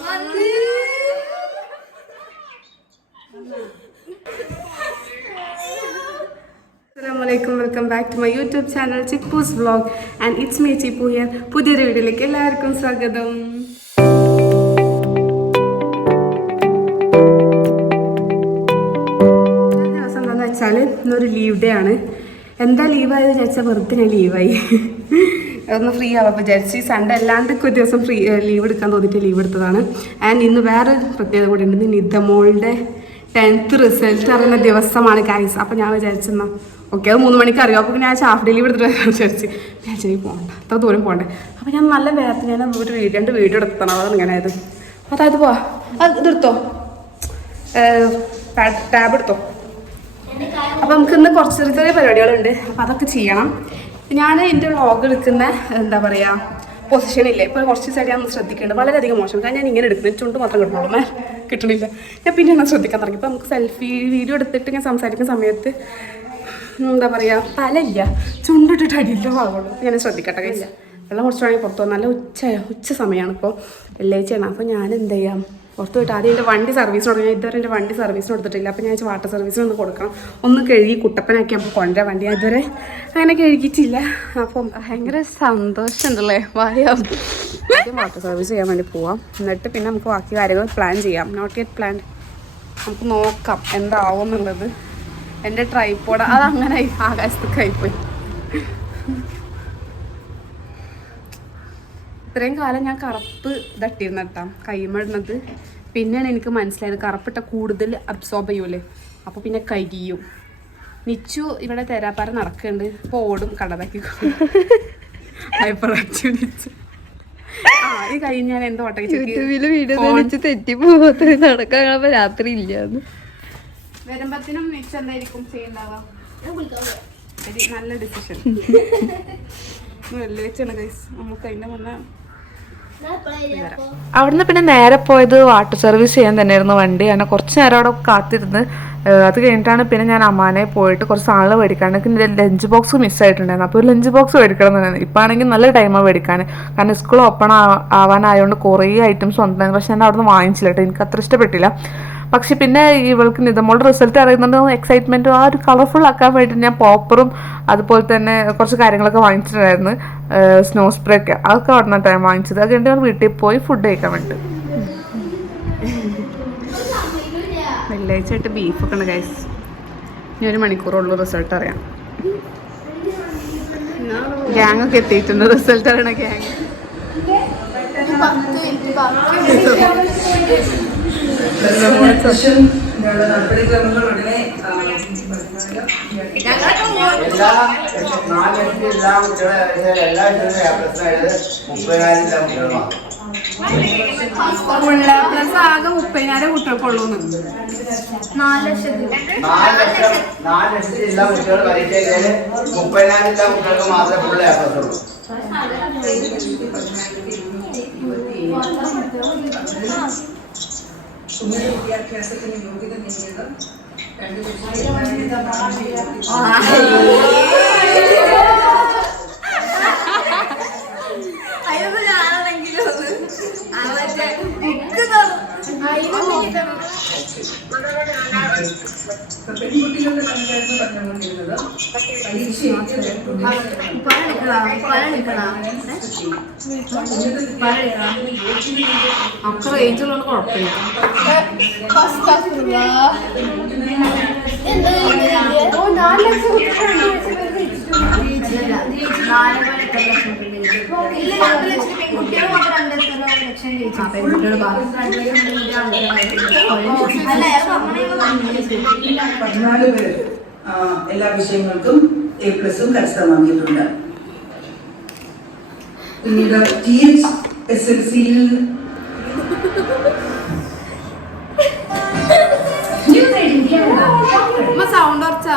Assalamualaikum, welcome back to my YouTube channel Chipu's Vlog and it's me Chipu here. പുതിയൊരു വീഡിയോയിലേക്ക് എല്ലാവർക്കും സ്വാഗതം. ദിവസം എന്താണെന്ന് വെച്ചാൽ ഇന്നൊരു ലീവ് ഡേ ആണ്. എന്താ ലീവായെന്ന് വിചാരിച്ചാൽ വെറുതെ ഞാൻ ലീവായി ഒന്ന് ഫ്രീ ആവാൻ വിചാരിച്ച്. സൺഡേ അല്ലാണ്ടൊക്കെ ഒരു ദിവസം ഫ്രീ ലീവ് എടുക്കാൻ തോന്നിയിട്ട് ലീവ് എടുത്തതാണ്. ആൻഡ് ഇന്ന് വേറൊരു പ്രത്യേകത കൂടി ഉണ്ട്. നിതമോളുടെ 10th റിസൾട്ട് അറിയുന്ന ദിവസമാണ് ഗൈസ്. അപ്പോൾ ഞാൻ വിചാരിച്ചെന്നാ ഓക്കെ അത് 3 മണിക്ക് അറിയാം. അപ്പോൾ ഞാൻ ഹാഫ് ഡേ ലീവ് എടുത്തിട്ട് വിചാരിച്ച് ഞാൻ ചെറിയ പോകണ്ട, അത്ര ദൂരം പോകണ്ടേ. അപ്പോൾ ഞാൻ നല്ല വേഗത്തിൽ ഞാൻ ഒരു 2 വീഡിയോ എടുത്തണം. അതാണ് ഇങ്ങനെ ആയത്. അപ്പോൾ അതായത് പോവാ ഇതെടുത്തോ, ടാബ് എടുത്തോ. അപ്പോൾ നമുക്ക് ഇന്ന് കുറച്ച് ചെറിയ ചെറിയ പരിപാടികളുണ്ട്. അപ്പോൾ അതൊക്കെ ചെയ്യണം. ഞാൻ എൻ്റെ വ്ളോഗ് എടുക്കുന്ന എന്താ പറയുക പൊസിഷനില്ലേ ഇപ്പോൾ കുറച്ച് സൈഡ് ഞാൻ ശ്രദ്ധിക്കുന്നുണ്ട്. വളരെയധികം മോശം. കാരണം ഞാൻ ഇങ്ങനെ എടുക്കുന്നത് ചുണ്ട് മാത്രം കിട്ടണുള്ളൂ, കിട്ടണില്ല. ഞാൻ പിന്നെയാണ് ശ്രദ്ധിക്കാൻ തുടങ്ങി. ഇപ്പോൾ നമുക്ക് സെൽഫി വീഡിയോ എടുത്തിട്ട് ഞാൻ സംസാരിക്കുന്ന സമയത്ത് എന്താ പറയുക തലയില്ല, ചുണ്ടിട്ടിട്ട് അടിയില്ല ഭാഗമുള്ളൂ. ഞാൻ ശ്രദ്ധിക്കട്ടെ കഴിയില്ല. വെള്ളം കുറച്ച് വേണമെങ്കിൽ പുറത്തു പോകും. നല്ല ഉച്ച സമയമാണ് ഇപ്പോൾ, വെള്ളിയാഴ്ചയാണ്. അപ്പോൾ ഞാൻ എന്ത് ചെയ്യാം, പുറത്ത് പോയിട്ട് ആദ്യം എൻ്റെ വണ്ടി സർവീസിന് കൊടുക്കണം. ഇതുവരെ എൻ്റെ വണ്ടി സർവീസിന് കൊടുത്തിട്ടില്ല. അപ്പോൾ ഞാൻ വാട്ടർ സർവീസിന് ഒന്ന് കൊടുക്കണം. ഒന്ന് കഴുകി കുട്ടപ്പനാക്കി അപ്പോൾ കൊണ്ടുവരാൻ വണ്ടി ഇതുവരെ അങ്ങനെ കഴുകിയിട്ടില്ല. അപ്പം ഭയങ്കര സന്തോഷമുണ്ടല്ലേ. ആദ്യം വാട്ടർ സർവീസ് ചെയ്യാൻ വേണ്ടി പോവാം. എന്നിട്ട് പിന്നെ നമുക്ക് ബാക്കി കാര്യങ്ങൾ പ്ലാൻ ചെയ്യാം. Not yet plan. നമുക്ക് നോക്കാം എന്താവും എന്നുള്ളത്. എൻ്റെ ട്രൈപ്പോഡ് അതങ്ങനെ ആകാശത്തേക്കായിപ്പോയി. ഇത്രയും കാലം ഞാൻ കറുപ്പ് തട്ടിയിരുന്ന കേട്ടാ കൈമടുന്നത്. പിന്നെയാണ് എനിക്ക് മനസ്സിലായത് കറുപ്പിട്ട കൂടുതൽ അബ്സോർബ് ചെയ്യൂലേ, അപ്പോൾ പിന്നെ കരിയും. നിച്ചു ഇവിടെ തേരാപ്പാര നടക്കുന്നുണ്ട്. ഇപ്പോൾ ഓടും കടതാക്കി ഹൈപ്പർ ആക്റ്റീവ് നിച്ചു. ഈ കഴിഞ്ഞ് ഞാൻ എന്തോ തെറ്റിപ്പോ നടക്കാൻ രാത്രി ഇല്ല വരുമ്പത്തിനും നിച്ചു എന്തായിരിക്കും ചെയ്യണ്ടാവുക. നല്ല ഡിസിഷൻ വെള്ളിവെച്ചാണ് ഗൈസ്. നമുക്ക് അതിൻ്റെ മുന്നേ അവിടുന്ന് പിന്നെ നേരെ പോയത് വാട്ടർ സർവീസ് ചെയ്യാൻ തന്നെയായിരുന്നു വണ്ടി. അങ്ങനെ കുറച്ച് നേരം അവിടെ കാത്തിരുന്ന് അത് കഴിഞ്ഞിട്ടാണ് പിന്നെ ഞാൻ അമ്മാനെ പോയിട്ട് കുറച്ച് സാധനങ്ങൾ മേടിക്കാൻ. എനിക്ക് ലഞ്ച് ബോക്സ് മിസ്സായിട്ടുണ്ടായിരുന്നു. അപ്പോൾ ഒരു ലഞ്ച് ബോക്സ് മേടിക്കണം എന്നുണ്ടായിരുന്നു. ഇപ്പോൾ ആണെങ്കിൽ നല്ല ടൈമാണ് മേടിക്കാൻ. കാരണം സ്കൂൾ ഓപ്പൺ ആവാനായതുകൊണ്ട് കുറേ ഐറ്റംസ് വന്നിട്ടുണ്ടായിരുന്നു. പക്ഷെ ഞാൻ അവിടുന്ന് വാങ്ങിച്ചില്ല കേട്ടോ, എനിക്ക് അത്ര ഇഷ്ടപ്പെട്ടില്ല. പക്ഷെ പിന്നെ ഇവൾക്ക് നിതമോളുടെ റിസൾട്ട് അറിയുന്നുണ്ട് എക്സൈറ്റ്മെൻറ്റും ആ ഒരു കളർഫുൾ ആക്കാൻ വേണ്ടിയിട്ട് ഞാൻ പോപ്പറും അതുപോലെ തന്നെ കുറച്ച് കാര്യങ്ങളൊക്കെ വാങ്ങിച്ചിട്ടുണ്ടായിരുന്നു. സ്നോ സ്പ്രേ ഒക്കെ അതൊക്കെ അവിടെ നിന്നിട്ടാണ് വാങ്ങിച്ചത്. അത് കഴിഞ്ഞിട്ട് ഞാൻ വീട്ടിൽ പോയി ഫുഡ് കഴിക്കാൻ വേണ്ടി. വെള്ളിയാഴ്ച ആയിട്ട് ബീഫൊക്കെ ഉണ്ട് ഗൈസ്. ഇനി 1 മണിക്കൂറുള്ളൂ റിസൾട്ട് അറിയാം. ഗ്യാങ്ങൊക്കെ എത്തിയിട്ടുണ്ട്. റിസൾട്ട് അറിയണ ഗ്യാങ് നടപടിക്രമങ്ങൾ ഉടനെ എല്ലാ പ്ലസ് ആകെ 30,000 കുട്ടികൾക്കുള്ളൂ. 4 ലക്ഷത്തിൽ എല്ലാ കുട്ടികളും പരീക്ഷ 30,000 കുട്ടികൾക്ക് മാത്രമേ ഫുൾ എ പ്ലസ് ഉള്ളൂ. ഉന്നത വിദ്യാഭ്യാസത്തിന് യോഗ്യത നേടിയത് 2 പെൺകുട്ടികളുടെ പഞ്ചായത്ത് പറഞ്ഞുകൊണ്ടിരുന്നത് അത്ര ഏജുള്ളത് കുഴപ്പമില്ല. എല്ലാ വിഷയങ്ങൾക്കും A+ കരസ്ഥമാക്കിയിട്ടുണ്ട്. പിന്നീട് THSLC-യിൽ സൗണ്ട് ഉറച്ചാ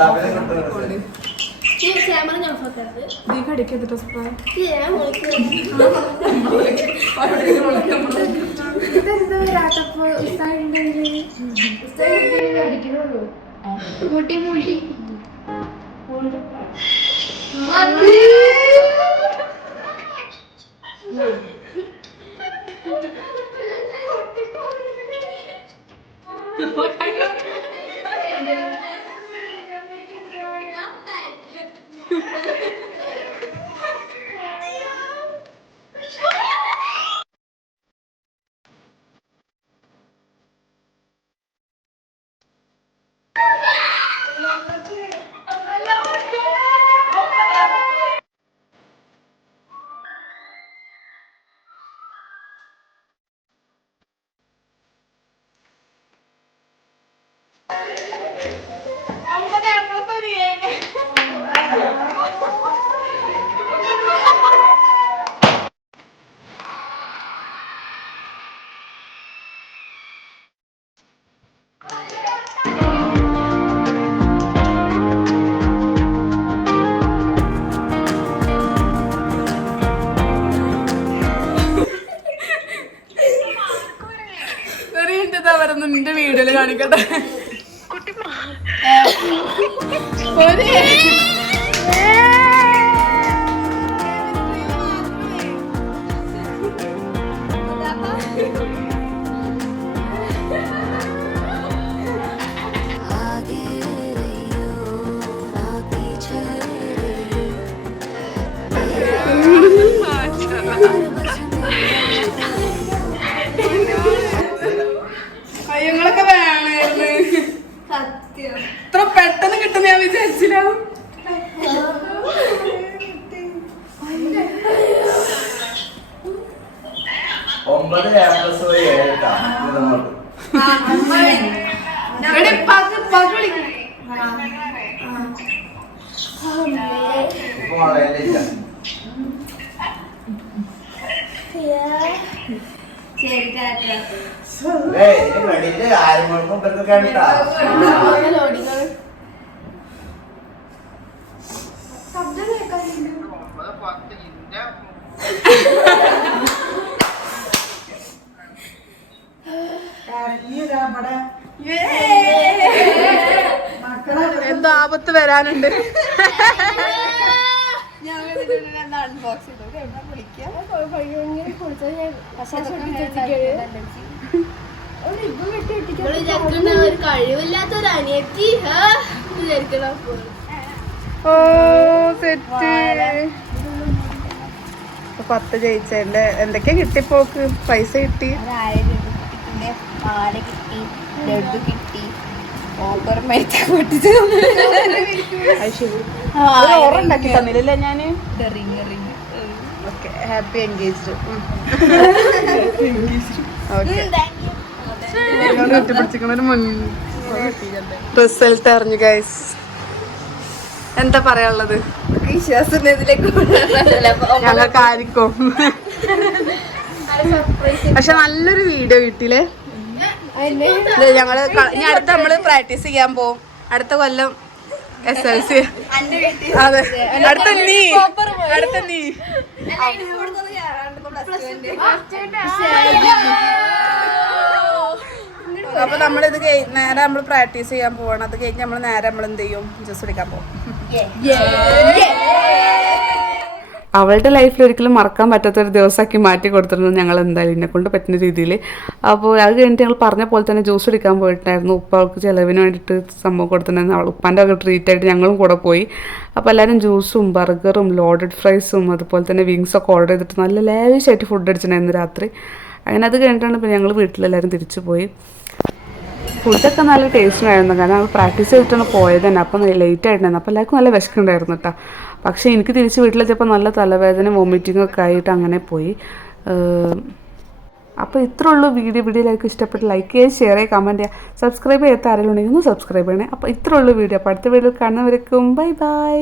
വാട്സാപ്പിൽ കിട്ടുന്നുണ്ട്. നീ കടിക്കത്തിട്ട് സ്പ്രേ വരുന്നു നിന്റെ വീഡിയോയില് കാണിക്കട്ടെ. അയ്യങ്ങളൊക്കെ വേണമായിരുന്നു. ഇത്ര പെട്ടെന്ന് കിട്ടുന്ന ഞാൻ വിചാരിച്ചില്ല. ഒമ്പത് A+, 7 ട്ടാ. ഇതങ്ങോട്ട്. ഇപ്പൊ ഓൺലൈനിലില്ല. വെടിയില് ആരുങ്ങൾക്കും ഇവർക്കൊക്കെ കേട്ടാ. എന്തോ ആപത്ത് വരാനുണ്ട്. ഒരു കഴിവില്ലാത്തൊരു അനിയത്തി ഓ സെറ്റ് 10 ജയിച്ചതിന്റെ എന്തൊക്കെയാ കിട്ടിപ്പോക്ക്? പൈസ കിട്ടി, പാല കിട്ടി, ലഡു കിട്ടി, ഓറുണ്ടാക്കി തന്നില്ലല്ലേ ഞാന്. Okay, happy engaged. റിസൾട്ട് അറിഞ്ഞു ഗൈസ്. എന്താ പറയാനുള്ളത്? വിശ്വാസം ഞങ്ങൾക്ക് ആയിരിക്കും. പക്ഷെ നല്ലൊരു വീഡിയോ കിട്ടിയില്ലേ? ഞങ്ങള് ഇനി അടുത്ത നമ്മള് പ്രാക്ടീസ് ചെയ്യാൻ പോവും. അടുത്ത കൊല്ലം SLC. അതെ, അടുത്ത നീ. അപ്പൊ നമ്മളിത് നേരെ നമ്മൾ പ്രാക്ടീസ് ചെയ്യാൻ പോവാണ്. അത് കഴിഞ്ഞ് നമ്മൾ നേരെ നമ്മൾ എന്ത് ചെയ്യും? ജ്യൂസ് കുടിക്കാൻ പോകും. അവളുടെ ലൈഫിൽ ഒരിക്കലും മറക്കാൻ പറ്റാത്തൊരു ദിവസമാക്കി മാറ്റി കൊടുത്തിരുന്നു ഞങ്ങൾ എന്തായാലും എന്നെ കൊണ്ട് പറ്റുന്ന രീതിയിൽ. അപ്പോൾ അത് കഴിഞ്ഞിട്ട് ഞങ്ങൾ പറഞ്ഞ പോലെ തന്നെ ജ്യൂസ് കുടിക്കാൻ പോയിട്ടുണ്ടായിരുന്നു. ഉപ്പ അവൾക്ക് ചിലവിന് വേണ്ടിയിട്ട് സംഭവം കൊടുത്തിട്ടുണ്ടായിരുന്നു. അവൾ ഉപ്പാൻ്റെ ഒക്കെ ട്രീറ്റായിട്ട് ഞങ്ങളും കൂടെ പോയി. അപ്പോൾ എല്ലാവരും ജ്യൂസും ബർഗറും ലോഡഡ് ഫ്രൈസും അതുപോലെ തന്നെ വിങ്സൊക്കെ ഓർഡർ ചെയ്തിട്ട് നല്ല ലേവിഷായിട്ട് ഫുഡ് അടിച്ചിട്ടുണ്ടായിരുന്നു രാത്രി. അങ്ങനെ അത് കഴിഞ്ഞിട്ടാണ് ഇപ്പോൾ ഞങ്ങൾ വീട്ടിലെല്ലാവരും തിരിച്ചു പോയി. ഫുഡൊക്കെ നല്ല ടേസ്റ്റുണ്ടായിരുന്നു. കാരണം നമ്മൾ പ്രാക്ടീസ് ചെയ്തിട്ടാണ് പോയത് തന്നെ. അപ്പോൾ ലേറ്റ് ആയിട്ടുണ്ടായിരുന്നു. അപ്പോൾ എല്ലാവർക്കും നല്ല വിശക്കുണ്ടായിരുന്നു കേട്ടോ. പക്ഷേ എനിക്ക് തിരിച്ച് വീട്ടിലെത്തിയപ്പോൾ നല്ല തലവേദന വോമിറ്റിങ്ങൊക്കെ ആയിട്ട് അങ്ങനെ പോയി. അപ്പോൾ ഇത്രേ ഉള്ളൂ വീഡിയോ എല്ലാവർക്കും ഇഷ്ടപ്പെട്ട് ലൈക്ക് ചെയ്യുക, ഷെയർ ചെയ്യുക, കമൻറ്റ് ചെയ്യുക. സബ്സ്ക്രൈബ് ചെയ്യാത്ത ആരെങ്കിലും ഉണ്ടെങ്കിൽ ഒന്ന് സബ്സ്ക്രൈബ് ചെയ്യണേ. അപ്പോൾ ഇത്രേ ഉള്ളൂ വീഡിയോ. അപ്പോൾ അടുത്ത വീഡിയോ കാണുന്നവരേക്കും ബൈ ബൈ.